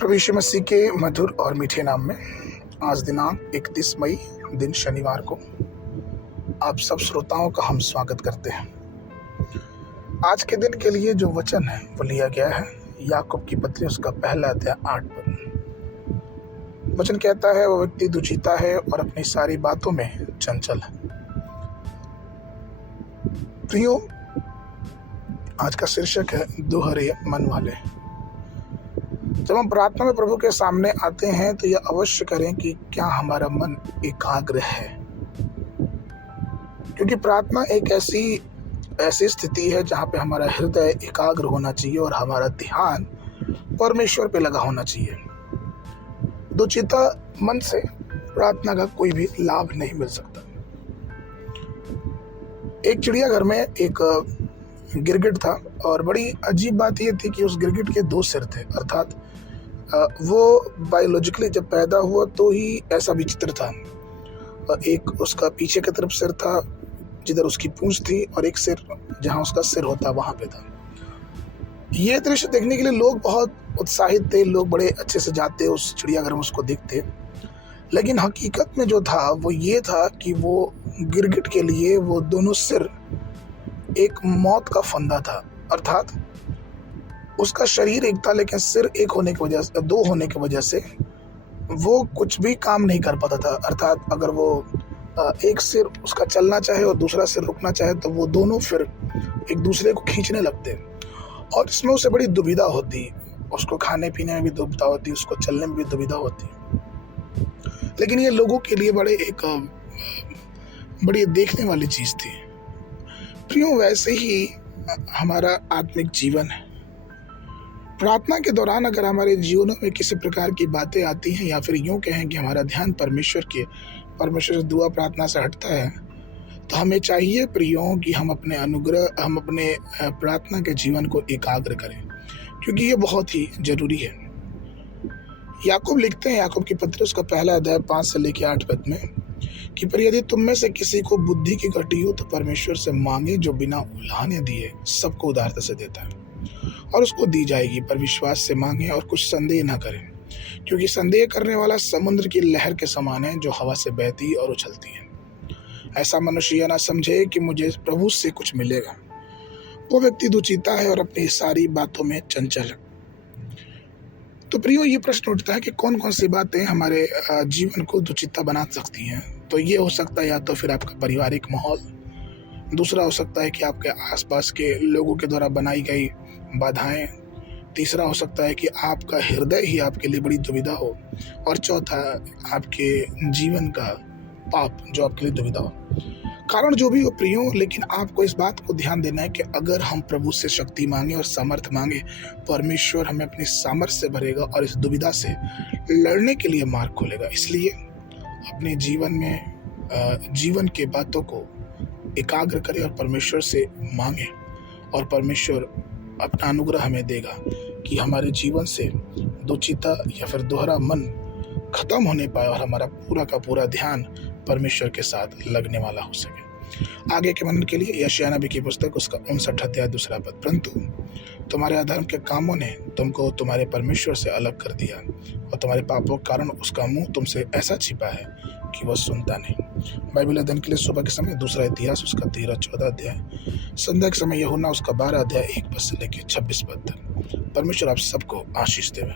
प्रभु यीशु मसीह के मधुर और मीठे नाम में आज दिनांक 31 मई दिन शनिवार को आप सब श्रोताओं का हम स्वागत करते हैं। आज के दिन के लिए जो वचन है वो लिया गया है याकूब की पत्री उसका पहला अध्याय 8 पद। वचन कहता है, वो व्यक्ति दुचिता है और अपनी सारी बातों में चंचल है। प्रियो, आज का शीर्षक है दोहरे मन वाले। जब हम प्रार्थना में प्रभु के सामने आते हैं तो यह अवश्य करें कि क्या हमारा मन एकाग्र है, क्योंकि प्रार्थना एक ऐसी स्थिति है जहाँ पे हमारा हृदय एकाग्र होना चाहिए और हमारा ध्यान परमेश्वर पे लगा होना चाहिए। दुचिता मन से प्रार्थना का कोई भी लाभ नहीं मिल सकता। एक चिड़ियाघर में एक गिरगिट था और बड़ी अजीब बात यह थी कि उस गिरगिट के 2 सिर थे, अर्थात वो बायोलॉजिकली जब पैदा हुआ तो ही ऐसा विचित्र था। एक उसका पीछे की तरफ सिर था जिधर उसकी पूंछ थी और एक सिर जहाँ उसका सिर होता वहाँ पे था। ये दृश्य देखने के लिए लोग बहुत उत्साहित थे, लोग बड़े अच्छे से जाते उस चिड़ियाघर में उसको देखते। लेकिन हकीकत में जो था वो ये था कि वो गिरगिट के लिए वो दोनों सिर एक मौत का फंदा था, अर्थात उसका शरीर एक था लेकिन सिर एक होने की वजह से, 2 होने की वजह से वो कुछ भी काम नहीं कर पाता था। अर्थात अगर वो एक सिर उसका चलना चाहे और दूसरा सिर रुकना चाहे तो वो दोनों फिर एक दूसरे को खींचने लगते और इसमें उसे बड़ी दुविधा होती। उसको खाने पीने में भी दुविधा होती, उसको चलने में भी दुविधा होती। लेकिन ये लोगों के लिए बड़ी देखने वाली चीज़ थी। प्रियो, वैसे ही हमारा आत्मिक जीवन है। प्रार्थना के दौरान अगर हमारे जीवनों में किसी प्रकार की बातें आती हैं या फिर यूँ कहें कि हमारा ध्यान परमेश्वर से दुआ प्रार्थना से हटता है, तो हमें चाहिए प्रियो कि हम अपने प्रार्थना के जीवन को एकाग्र करें, क्योंकि ये बहुत ही जरूरी है। याकूब लिखते हैं, याकूब की पत्री उसका पहला अध्याय 5 से लेकर 8 पद में कि पर यदि तुम में से किसी को बुद्धि की घटी हो तो परमेश्वर से मांगे जो बिना उलाहने दिए सबको उदारता से देता है और उसको दी जाएगी। पर विश्वास से मांगे और कुछ संदेह न करें, क्योंकि संदेह करने वाला समुद्र की लहर के समान है जो हवा से बहती और उछलती है। ऐसा मनुष्य यह ना समझे कि मुझे प्रभु से कुछ मिलेगा। वो व्यक्ति दुचिता है और अपनी सारी बातों में चंचल है। तो प्रियो, ये प्रश्न उठता है कि कौन कौन सी बातें हमारे जीवन को दुचिता बना सकती हैं। तो ये हो सकता है या तो फिर आपका पारिवारिक माहौल, दूसरा हो सकता है कि आपके आसपास के लोगों के द्वारा बनाई गई बाधाएं, तीसरा हो सकता है कि आपका हृदय ही आपके लिए बड़ी दुविधा हो, और चौथा आपके जीवन का पाप जो आपके लिए दुविधा हो। कारण जो भी हो प्रियो, लेकिन आपको इस बात को ध्यान देना है कि अगर हम प्रभु से शक्ति मांगे और सामर्थ मांगे, परमेश्वर हमें अपनी सामर्थ से भरेगा और इस दुविधा से लड़ने के लिए मार्ग खोलेगा। इसलिए अपने जीवन के बातों को एकाग्र करें और परमेश्वर से मांगे, और परमेश्वर अपना अनुग्रह हमें देगा कि हमारे जीवन से दुचिता या फिर दोहरा मन खत्म होने पाए और हमारा पूरा का पूरा ध्यान परमेश्वर के साथ लगने वाला हो सके। आगे के मनन के लिए यशायाह नबी की पुस्तक उसका 59 अध्याय 2 पद, परंतु तुम्हारे अधर्म के कामों ने तुमको तुम्हारे परमेश्वर से अलग कर दिया और तुम्हारे पापों के कारण उसका मुंह तुमसे ऐसा छिपा है कि वह सुनता नहीं। बाइबल अध्ययन के लिए सुबह के समय 2 इतिहास उसका 13-14 अध्याय, संध्या के समय यूहन्ना उसका 12 अध्याय 1 पद से लेकर 26 पद तक। परमेश्वर आप सबको आशीष देवे।